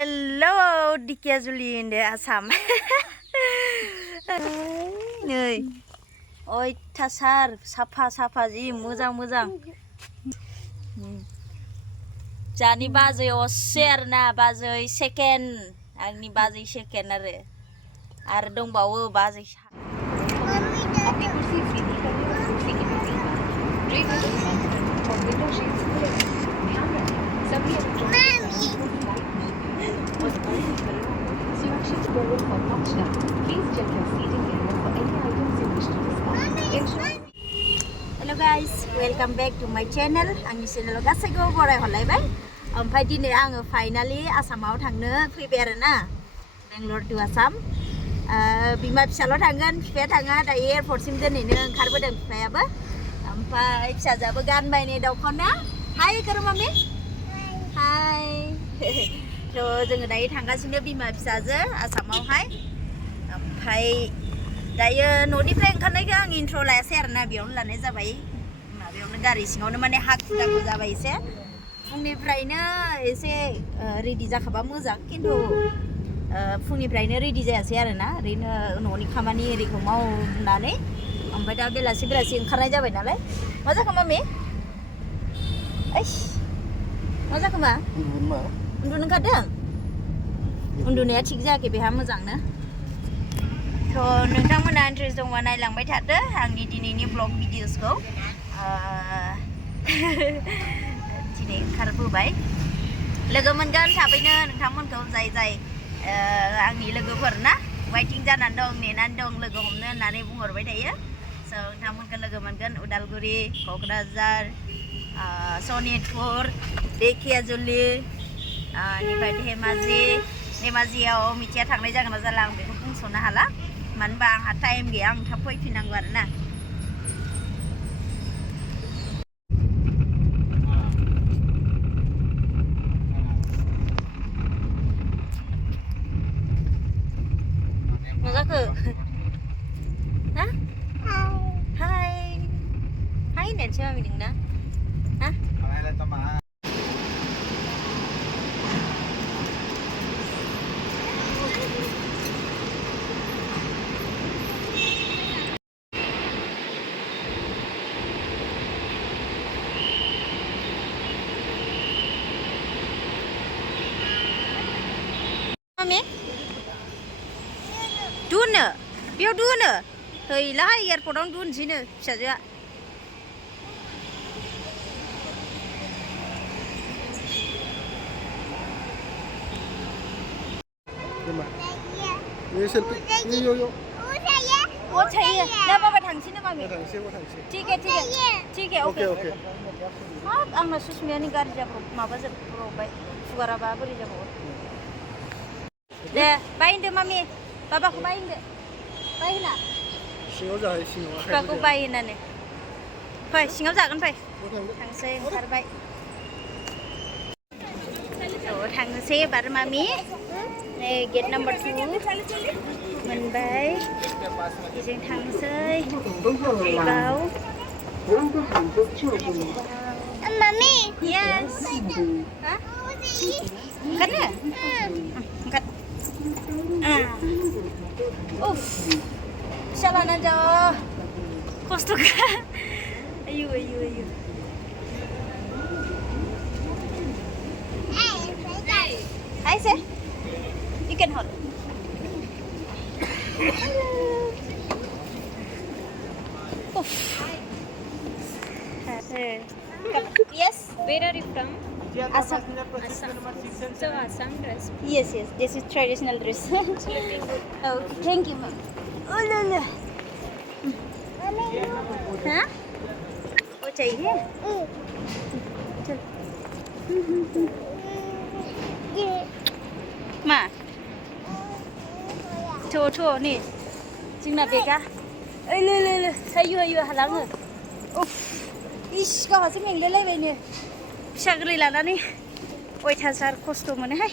Hello, Dikia Juli in the Assam. नै अयथासार साफा साफा जि मोजां मोजां जानि बाजै असे आरोना बाजै सेकेन्ड आंनि बाजै सेकेन्ड आरो दंबावो बाजै Hello guys, welcome back to my channel. Angni channel गासैखौ बराय हरलायबाय. ओमफ्राय दिनै आङो फाइनाली आसामाव थांनो फैबाय आरोना. बेंगलर टु आसाम. बिमा फिसाल' थांगोन, बिफाया थाङा. दायो एयारपर्टसिम दोनैनो ओंखारबोदों बिफायाबो. ओमफ्राय फिसाजोआबो गानबाय नै दख'ना. हाय karw मामि. हाय. थ' जोङो दायो थांगासिनो बिमा फिसाजो आसामावहाय. ओमफ्राय दायो न'निफ्राय ओंखारनायखौ आं इन्ट्र' लायासै आरोना बेयावनो लानाय जाबाय माबायावनो गारि सिङावनो माने हाखु दाखु जाबाय एसे फुंनिफ्रायनो एसे रेडि जाखाबा मोजां खिन्थु फुंनिफ्रायनो रेडि जायासै आरोना ओरैनो न'नि खामानि एरिखौ मावनानै ओमफ्राय दा बेलासि ओंखारनाय जाबाय नालाय मा जाखो मामि ओइस मा जाखो मा उन्दुनो ओंखारदों उन्दुनाया थिग जायाखै बेहा मोजांनो थ' नोंथांमोना इन्ट्रेस्ट दंबा नायलांबाय थादो आंनि दिनैनि ब्लग भिडिअसखौ दिनै ओंखारबोबाय लोगो मोनगोन थाबैनो नोंथांमोनखौ जाय आंनि लोगोफोर ना वेटिं जानानै दं नेनानै दं लोगो हमनो होननानै बुंहरबाय थायो स' नोंथांमोनखौ लोगो मोनगोन उदालगुरि क'क्राझार सनितपुर धेकियाजुलि बेनिफ्राय धेमाजियाव मिथिया थांनाय जागोन ना जाला आं बेखौ बुंस'नो हाला मानो होनबा आंहा टाइम गैया आं थाब फैफिननांगौ आरोना मा जाखो हा हाय होननानैसो मामिदों ना हा Mami, duna, biar duna, hei lah airport orang dun sini saja. Ini selfie, ini yo. वो चाहिए ना बाबा थांसै ना मामि ठीक है ओके हाब आंना सुसमियानि गारि जाब्रब माबा जोबब्रबबाय सुगाराबा बोरै जाबावो दे बायदो मामि बाबाखौ बायदो बायहोना सिङाव जाहै सिङाव बिफाखौ बायहोनानै फै सिङाव जागोन फै थांसै ओंखारबाय थांनोसै एबार मामि गेट नाम्बार 2 मोनबाय बेजों थांसै लिंकाओ मामि यस हा ओंखारनो ओंखार उफ फिसा लानानै जा खस्थ'खा आयु Hi sir, you can hold. Oof. Yes. Where are you from? Assam. So Assam dress. Yes. This is traditional dress. Looking good. Oh, thank you, ma'am. Oh la la. हाँ? वो चाहिए? चल. मा? थ' नै जोंना बेगा ओइ लो सायो हालाङो उफ इस गावहासो मेंलायलायबायनो फिसा गोरलै लानानै अयथासार खस्थ' मोनोहाय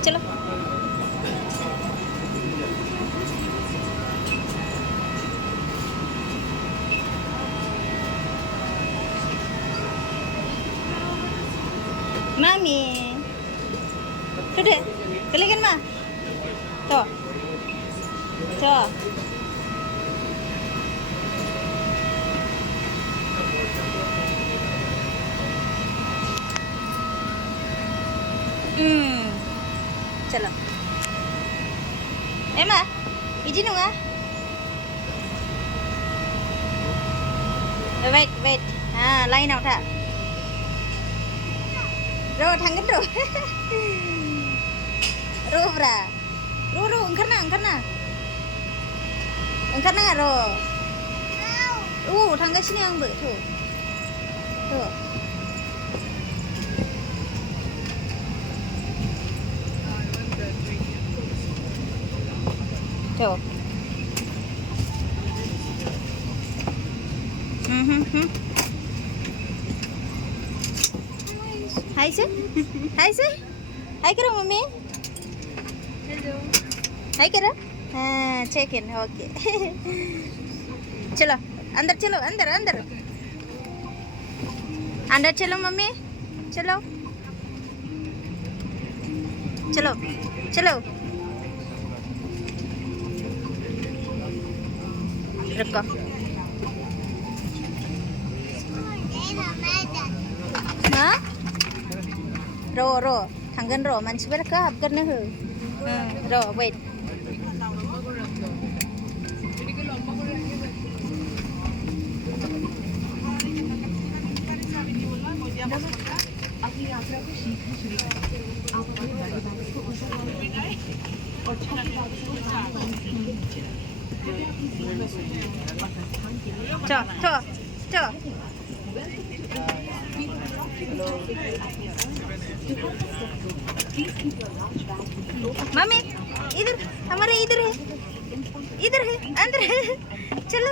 चलो Mami, tuh deh, kelikan mah, tuh, tuh. चलो Emma, izin dong ah. Wait. Ah, lain nào thà. Rồi thằng cái rồi. Rồi bra. Rồi, angkat na. Angkat na rồi. Thằng cái sini yang ber tuh. Tuh. Tuh. Hai sih. Hai kira mami. Hello. Hai kira. Check in. Okay. चलो अंदर चलो अंदर चलो mummy चलो रुको हाँ रो थांगोन र' मानसिफोरखौ हाबग्रोनो हो र' wait च मम्मी इधर हमारे इधर है अंदर है चलो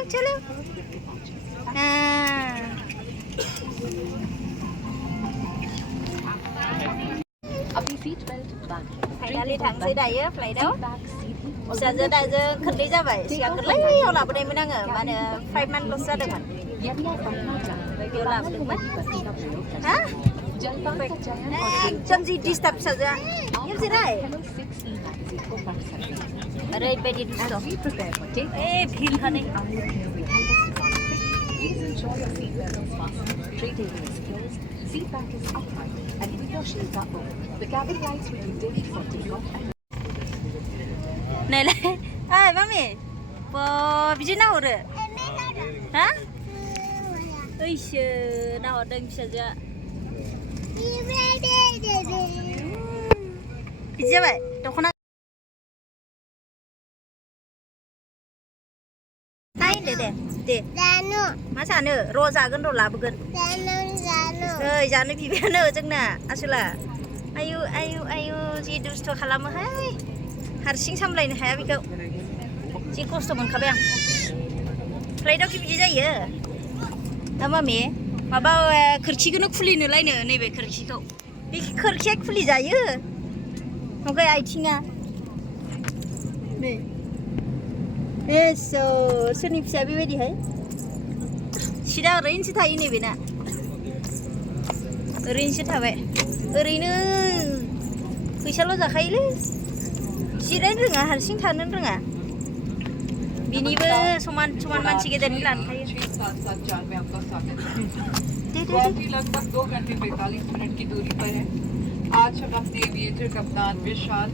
अपनी सीट बेल्ट बांध फाइनली थांसै दायो फ्लाइटआव फिसाजो दाजो खोननै जाबाय सिगां गोरलैयाव लाबोनायमोन आङो मा होनो 5 मान्थल'सो जादोंमोन बेयाव लाबोदोंमोन हा एकदम जि डिस्टार्ब फिसाजोआ जिराय ओरैबायदि दुस्थ' भिर खानाय Please ensure your seatbelt is fastened, tray table is closed, seat back is upright, and window shades are open. The cabin lights will be dimmed for takeoff and Nailah, mami, biji nahuru, hah? Nahordeng saja. Biji apa? Dokona. दे मा सानो र' जागोन र' लाबोगोन जानो बिबायानो जोंना आसोला आयु जि दुस्थ' खालामोहाय हारसिं सामलायनो हाया बेखौ जि खस्थ' मोनखाबाय आं फ्लाइटआव बिदि जायो दा मामि माबा खोरखिखौनो खुलिनोलायनो नैबे खोरखिखौ बे खोरखिया खुलि जायो ओमफ्राय आथिङा नै सोरनि फिसा बेबायदिहाय सिदा ओरैनोसो थायो नैबेना ओरैनोसो थाबाय ओरैनो फैसाल' जाखायोलै जिरायनो रोङा हारसिं थानो रोङा बिनिबो समान मानसि गेदेरनि लानो थायो लगभग 2 घंटे 45 मिनट की दूरी पर है आज हम अपने एविएटर कप्तान विशाल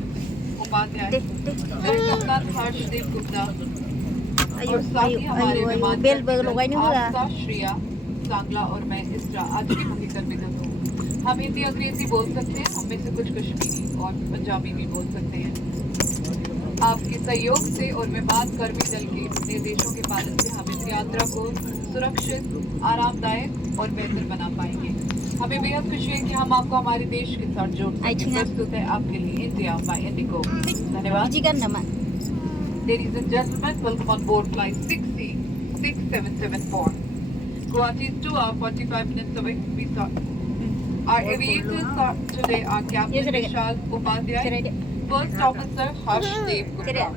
उपाध्याय कप्तान हर्षदेव गुप्ता और साथ ही हमारे विमान श्रिया सांगला और मैं इसरा आज की मुख्य कर्मिगत हूँ हम हिंदी अंग्रेजी बोल सकते हैं हम में से कुछ कश्मीरी और पंजाबी भी बोल सकते हैं आपके सहयोग से और विमान कर्मी दल के निर्देशों के पालन से हम इस यात्रा को सुरक्षित आरामदायक और बेहतर बना पाएंगे हमें बेहद खुशी है कि हम आपको हमारे देश के साथ जोड़ सकते प्रस्तुत है आपके लिए इंडिया बाय इंडिगो धन्यवाद Ladies and gentlemen, welcome on board flight 6067 774. Guwahati is 2 hours 45 minutes away. We saw. Our aviators today are Captain Vishal Upadhyay, First Officer Harshdev Gupta.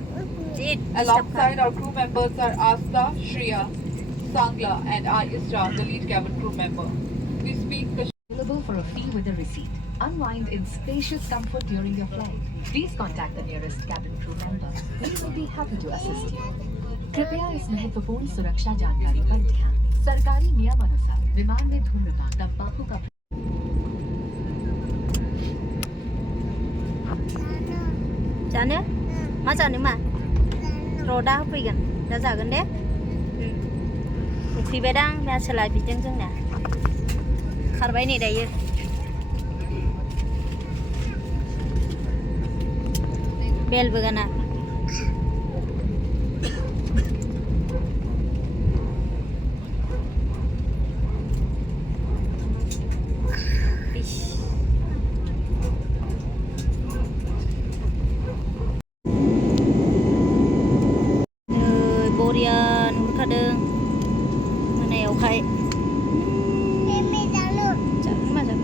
Alongside our crew members are Asta, Shriya, Sangla and I Isra, the lead cabin crew member. We speak Available for a fee with a receipt. Unwind in spacious comfort during your flight. Please contact the nearest cabin crew member. We will be happy to assist you. कृपया इस महत्वपूर्ण सुरक्षा जानकारी पर ध्यान दें। सरकारी नियमानुसार विमान में धूम्रपान तंबाकू का जानो मा जानो मा रदा होफैगोन दा जागोन दे उखैबायदां मासोला बिदों जोंना खारबाय नै दायो बेलबो गाना Borian kadang mana ya kai jangan macam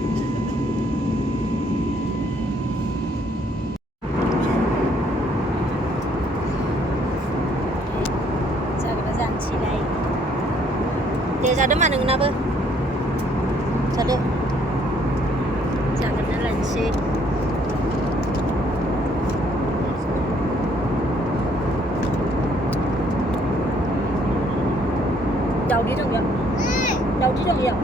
jangan jangan cilai dia jadi mana kenapa jadi jangan lanci đầu đi đường đầu đi đường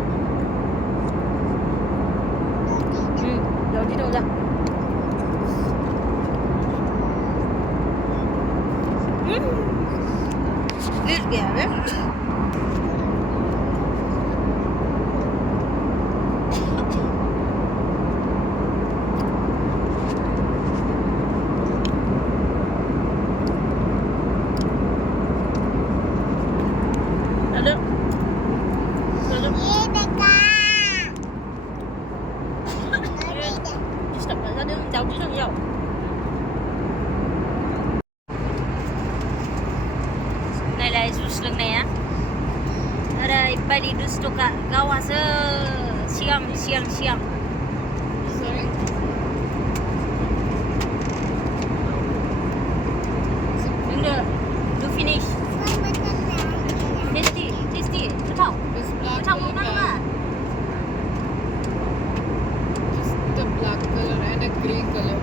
đầu đi đường ra biết kìa đấy Nilai jus loंनाया ओरैबायदि दुस्थ'खा गावहासो सिगां लोंदो du finish tasty गोथाव नंगौना नङा Just the black color and a grey color.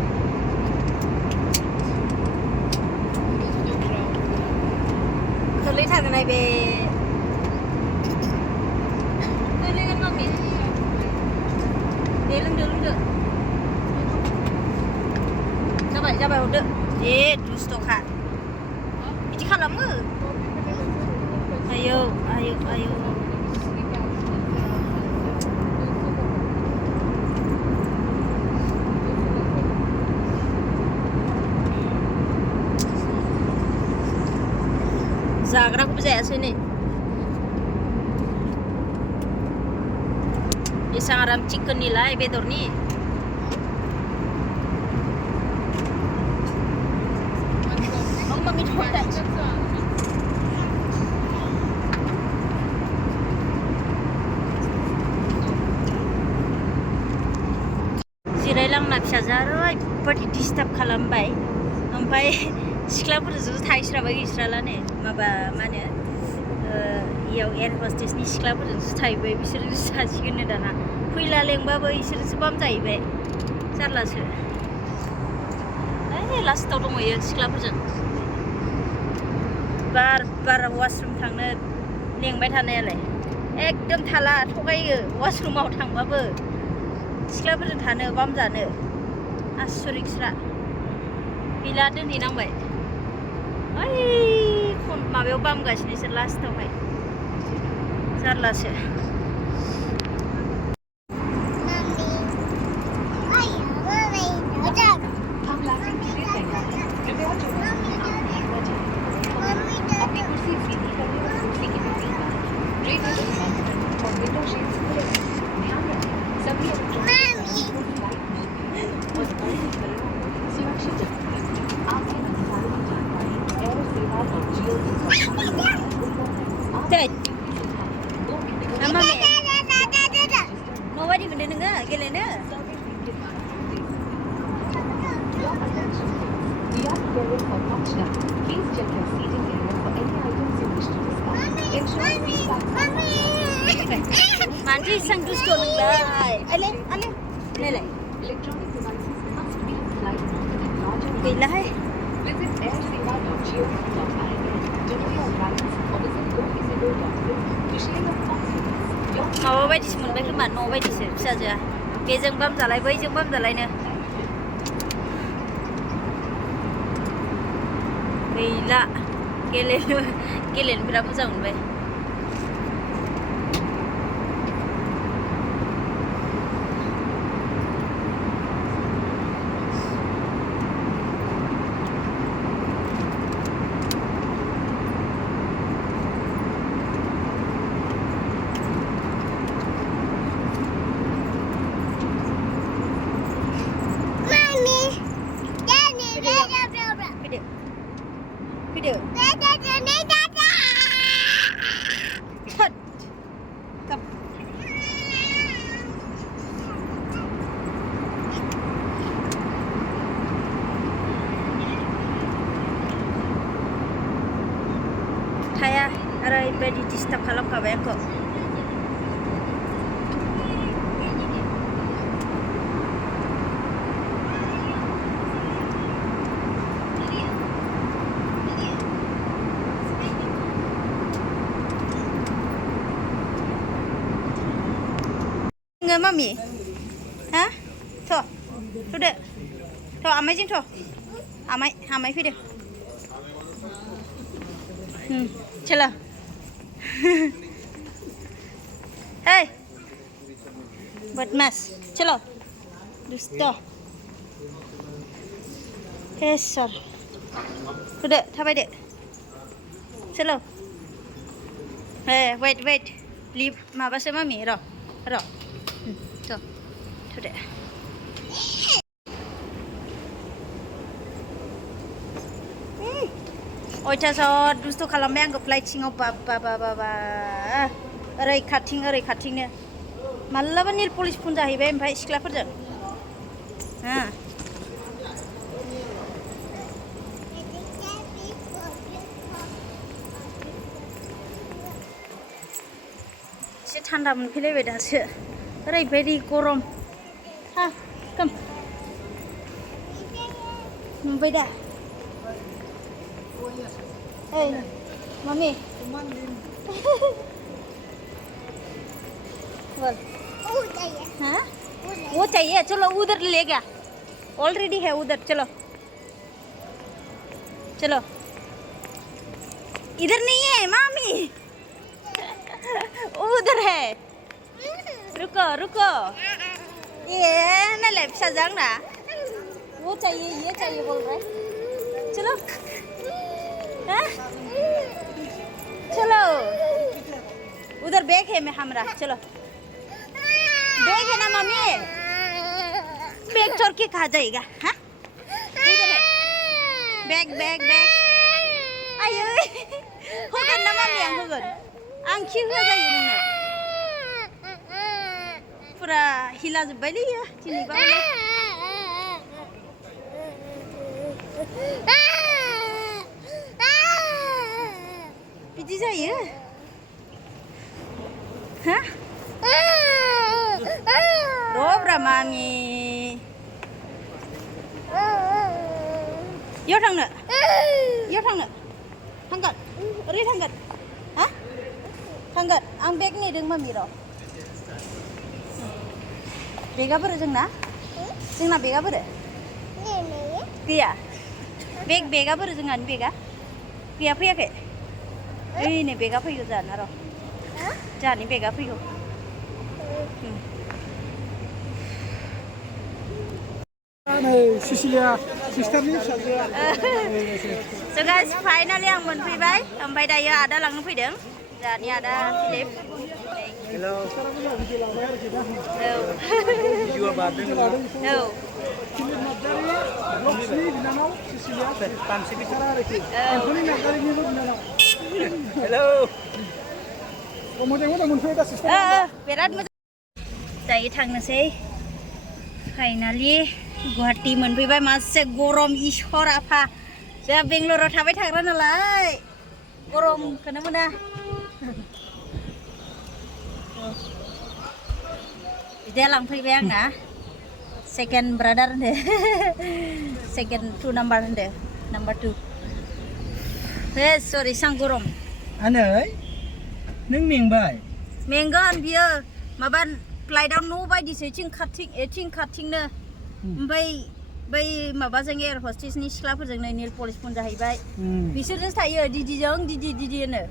There is no brown color. गोरलैथारगोन बे गोरलैगोन mummy दे लोंदो जाबाय हरदो ए दुस्थ'खा बिदि खालामो आयौ जाग्राखौबो जायासै नै एसां आराम चिकेननिलाय बेदरनि जिरायलांना फिसाजोआ ओरैबायदि डिस्टार्ब खालामबाय ओमफ्राय सिख्लाफोरजों थाहैस्राबाय गैस्रालानो माबा मा होनो इयाव एयार हस्टेसनि सिख्लाफोरजोंसो थाहैबाय बिसोरजोंसो थासिगोननो दाना फैला लेंबाबो इसोरसो बाम जाहैबाय जारलासो लास्टाव दंहैयो सिख्लाफोरजों बार वाशरुम थांनो लेंबाय थानायालाय एकदम थाला थगायो वाशरुमाव थांबाबो सिख्लाफोरजों थानो बाम जानो आसरितस्रा गैला दोनहैनांबाय ओइ माबायाव बामगासिनो बिसोर लास्टावहाय जारलासो Cek. Nama me. Nobody benda nengah, gila ne. We are preparing for touchdown. Please check your seating area for any items you wish to discuss. Ensure feedback. Manti sang dusto nengai. Ale. Lele. Electronic devices must be in flight mode and larger. Gila hai. Visit airseva.gov.in to know your rights or visit bemar.in to share your thoughts with us. Your Mawa bayi semua bayi kemat, mawa bayi sih saja. Kezeng bam jalai, bayi jeng bam jalai ne. Gila, gelen berapa jam bayi? Video. Cut. Come. Saya oरैबायदि disturb खालामखाबाय आंखौ. Nggak mami? Hah? Tuh, sudah. Tuh, amai jeng tuh. Amai video. Chalo. Hey. Badmas. Chalo. Dusto. Kesar. Sudah, thabai dek. Chalo. Hey, wait. Leave mabase mami, ro. Tuh, sudah. Oitasot dusto kalambe anggo flight singaw ba. Oरै खाथिंनो. मालाबा नील police phone जाहैबाय ओमफ्राय सिख्लाफोरजों. हा. एसे थान्दा मोनफैलायबाय दासो. ओरैबायदि गरम. हा, come. नुबाय दा? Hey, mami. बोल. हाँ? वो चाहिए, चलो उधर ले गया. ऑलरेडी है उधर, चलो. इधर नहीं है मामी. उधर है. रुको. ये ना ले सजांग ना. वो चाहिए, ये चाहिए बोल रहा है. चलो. हाँ? चलो. उधर बैग है मैं हमरा. चलो. बैग है ना मम्मी? बैग चोर के कहाँ जाएगा? हाँ? उधर है. बैग. आयो. होगन ना मम्मी आं होगन. आं क्यों हो जायो नोंनो? पूरा हिला जोब्बायलै इयो दिनैबा माने. बिदि जायो? हा? Dobra mami. Yo थांनो. थांगोन. ओरै थांगोन. हा? थांगोन. आं बेग नेदों मामि र'. बेगा बोरो जोंना? जोंना बेगा बोरो? गैया. बेगा बोरो जोंहानि बेगा? गैया फैयाखै? ओइ नै बेगा फैगौ जाना र'. जाहानि बेगा फैगौ. So guys, finally आं मोनफैबाय. ओमफ्राय दायो आदा लांनो फैदों. जाहानि आदा फिलिप. Hello. औ. Jiwa Badung. औ. Hello. बिराद मोजां दायो थांनोसै फाइनालि गुवाहाटी मोनफैबाय मासे गरम इसर आफा जोंहा बेंगलराव थाबाय थाग्रा नालाय गरमखौनो मोना बिदिया लांफैबाय आंना सेकेन्ड ब्रादार होनदो सेकेन्ड 2 नाम्बार होनदो नाम्बार 2 हे सरि सां गरम आनै नों मेंबाय मेंगोन बियो माबा फ्लाइटआव न' बायदिसो थिं खाथिंनो ओमफ्राय बै माबाजों एयार हस्टेसनि सिख्लाफोरजोंनो नेल पलिश फुन जाहैबाय बिसोरजोंसो थायो दिदिजों दिदि होनो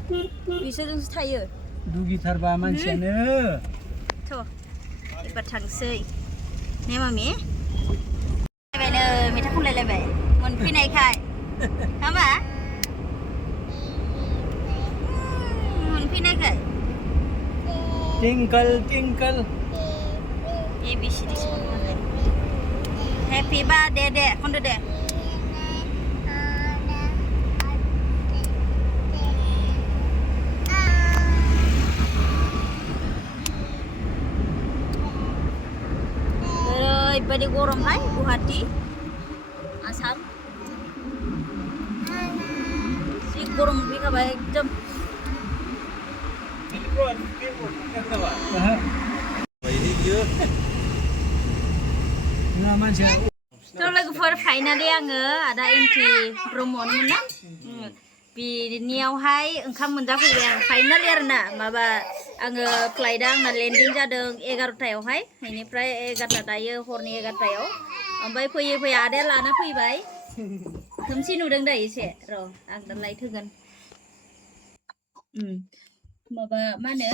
बिसोरजोंसो थायो दुगिथारबा मानसियानो थ' एबार थांसै ने मामि लायबायनो मेथाइ खनलायलायबाय मोनफैनायखाय हामा मोनफैनायखाय टिंकल टिंकल ABCD खनलायबाय हेपि बार्थडे दे खनदो दे ओरैबायदि गरमहाय गुवाहाटी आसाम जि गरम मोनफैखाबाय एकदम थ' लोगोफोर फाइनालि आङो आदा एन्टि ब्रह्मनोमोन ना बिनियावहाय ओंखाम मोनजाफैबाय आं फाइनालि आरोना माबा आङो फ्लाइटआ आंना लेन्डिं जादों 11टायावहाय बेनिफ्राय 11टा दायो हरनि 11टायाव ओमफ्राय फैयै फैयै आदाया लाना फैबाय खोमसि नुदों दा एसे र' आं दा लाइट होगोन माबा मा होनो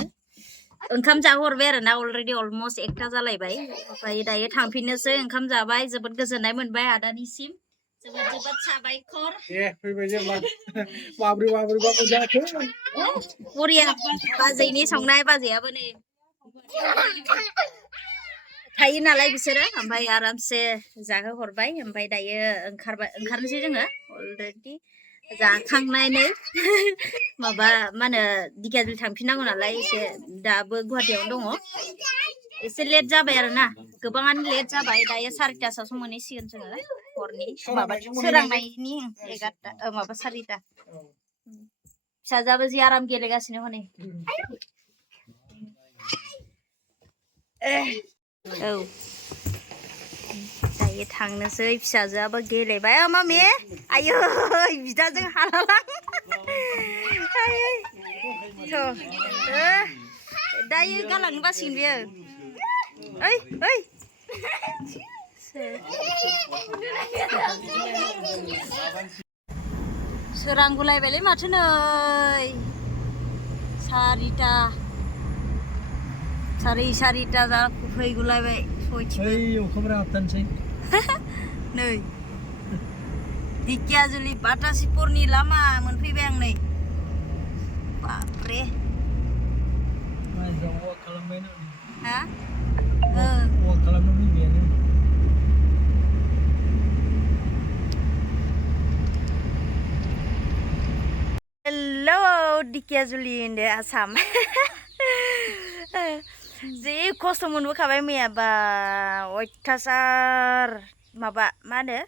ओंखाम जाहरबाय आरोना अलरेडि अलमस्ट 1टा जालायबाय ओमफ्राय दायो थांफिननोसै ओंखाम जाबाय जोबोद गोजोननाय मोनबाय आदानिसिम जोबोद साबायखर फैबाय जेब्ला माब्रैबा मोनजाखो बरिया बाजैनि संनाय बाजैयाबो नै थायो नालाय बिसोरो ओमफ्राय आरामसे जाहोहरबाय ओमफ्राय दायो ओंखारनोसै जोङो अलरेडि जाखांनानै माबा मा होनो दिघाजुलि थांफिननांगौ नालाय एसे दाबो गुवाहाटीयावनो दङ एसे लेट जाबाय आरोना गोबाङानो लेट जाबाय दायो 4टासोआवसो मोनहैसिगोन जोङो हरनि माबा सोरांनायनि 11टा माबा 4टा फिसाजोआबो जि आराम गेलेगासिनो हनै औ दायो थांनोसै फिसाजोआबो गेलेबाय मामि आयै बिदाजों हालालां दायो गालांनो बासिगोन बियो ओइ सोरांगुलायबायलै माथो नै 4टा 4टा जाफैगुलायबाय अखाफोरा हाबथानोसै नै दिघियाजुलि बाटासिपुरनि लामा मोनफैबाय आं नै बापरे वाक खालामबाय हा वाक खालामनो फैबायानो हेलौ दिघियाजुलि इन द आसाम जि खस्थ' मोनबोखाबाय मैया बा अयथासार माबा मा होनो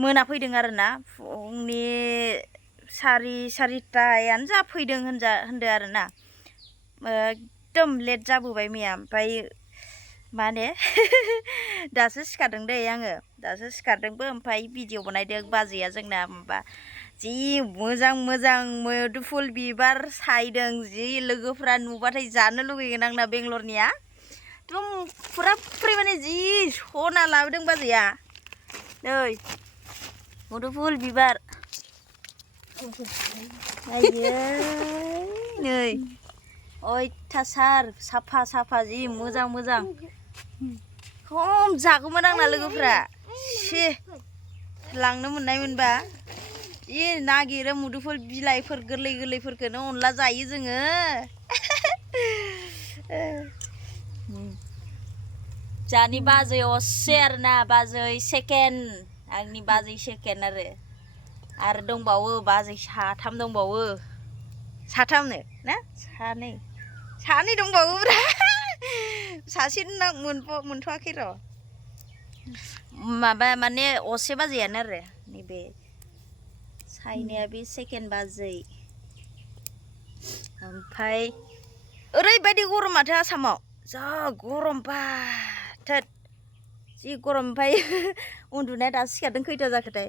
मोनाफैदों आरोना फुंनि 4टायानो जाफैदों होनदो आरोना एकदम लेट जाबोबाय मैया ओमफ्राय मा होनो दासो सिखारदों दै आङो दासो सिखारदोंबो ओमफ्राय भिडिअ बनायदों बाजैया जोंना माबा जि मोजां मोदुफुल बिबार सायदों जि लोगोफ्रा नुबाथाय जानो लुगैगोन आंना बेंगलरनिया एकदम फुरा माने जि सना लाबोदों बाजैया नै मुदुफुल बिबार आयै नै अयथासार साफा जि मोजां खम जागौमोन आंना लोगोफ्रा से लांनो मोननाय मोनबा जि नागिरो मुदुफुल बिलाइफोर गोरलैफोरखौनो अनला जायो जोङो जानि बाजै असे आरोना बाजै सेकेन्ड आंनि बाजै सेकेन्ड आरो दंबावो बाजै 3 दंबावो साथामनो ना सानै दंबावोब्रा सासे मोनथ'वाखै र' माबा माने असे बाजियानो आरो नैबे साइनाया बे सेकेन्ड बाजै ओमफ्राय ओरैबायदि गरम माथो आसामाव जा गरम बाथोद जि गरम ओमफ्राय उन्दुनाया दासो सिखारदों खैथा जाखोथाय